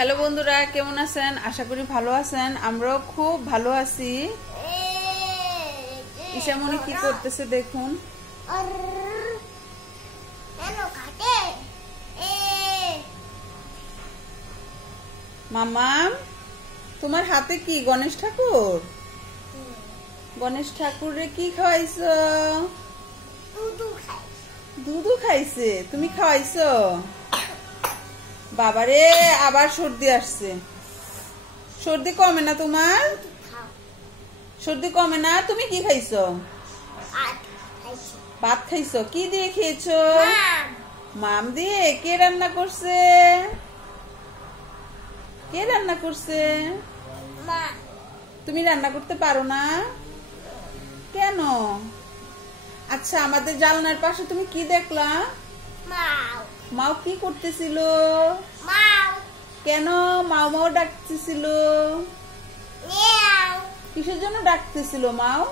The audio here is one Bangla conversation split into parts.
হ্যালো বন্ধুরা, কেমন আছেন? আশা করি ভালো আছেন। আমরাও খুব ভালো আছি। ঈশামণি কি করতেছে দেখুন। মামা, তোমার হাতে কি? গণেশ ঠাকুর? গণেশ ঠাকুরে কি খাওয়াইছো? দুধু খাইছে। তুমি খাওয়াইছো? বাবারে, আবার সর্দি আসছে। সর্দি কমে না তোমার? সর্দি কমে না? তুমি কি খাইছো? ভাত খাইছো? কি দিয়ে খেয়েছো? মাম দিয়ে? কে রান্না করছে? কে রান্না করছে? তুমি রান্না করতে পারো না কেন? আচ্ছা, আমাদের জানলার পাশে তুমি কি দেখলা? মাও কি করতেছিল? কেন মাও মাও ডাকতেছিল? কিসের জন্য ডাকতেছিল মাও?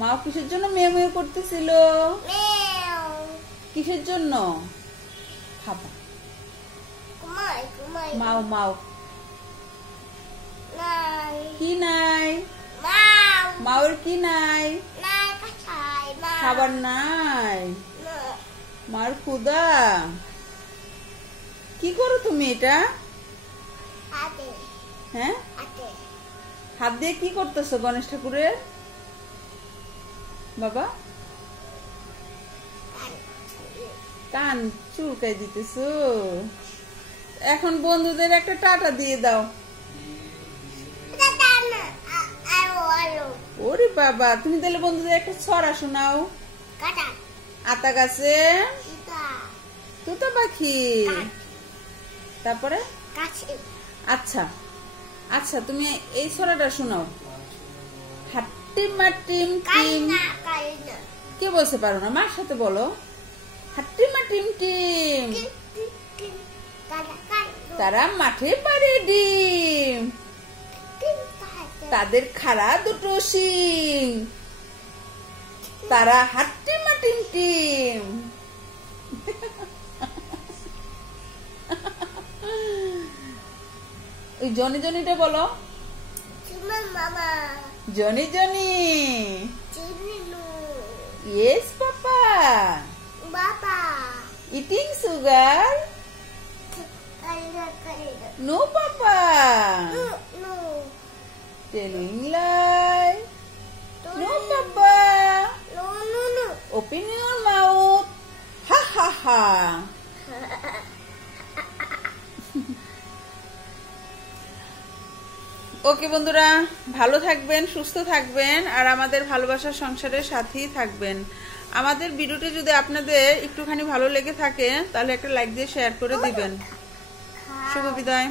মাও কিসের জন্য মেয়ে মেয়ে করতেছিল? কিসের জন্য? খাবা। মাও মাও কি নাই? মাওর কি নাই? খাবার নাই? মার ক্ষুধা। কি করো তুমি এটা? হ্যাঁ, হাত দিয়ে কি করতেছো গণেশ ঠাকুরের? বাবা, কান চুলকাই দিতেছো। এখন বন্ধুদের একটা টাটা দিয়ে দাও। ওরে বাবা, তুমি তাহলে বন্ধুদের একটা ছড়া শোনাও। আতা গাছে তুতা পাখি, তারপরে আচ্ছা আচ্ছা, তুমি এই ছড়াটা শোনাও। হাট্টিম মাটিম টিম। কে বলতে পারো না? মার সাথে বলো। হাট্টিম মাটিম টিম, তারা মাঠে পারে ডিম, তাদের খাড়া দুটো শিং, তারা হাট্টিম মাটিম টিম। ওই জনি জনিটা বলো। Johnny Johnny. Yes papa. Eating sugar? No papa. Telling lie? No papa. Open your mouth. হা হা হা। ওকে বন্ধুরা, ভালো থাকবেন, সুস্থ থাকবেন, আর আমাদের ভালোবাসার সংসারের সাথেই থাকবেন। আমাদের ভিডিওটি যদি আপনাদের একটুখানি ভালো লেগে থাকে তাহলে একটা লাইক দিয়ে শেয়ার করে দিবেন। শুভ বিদায়।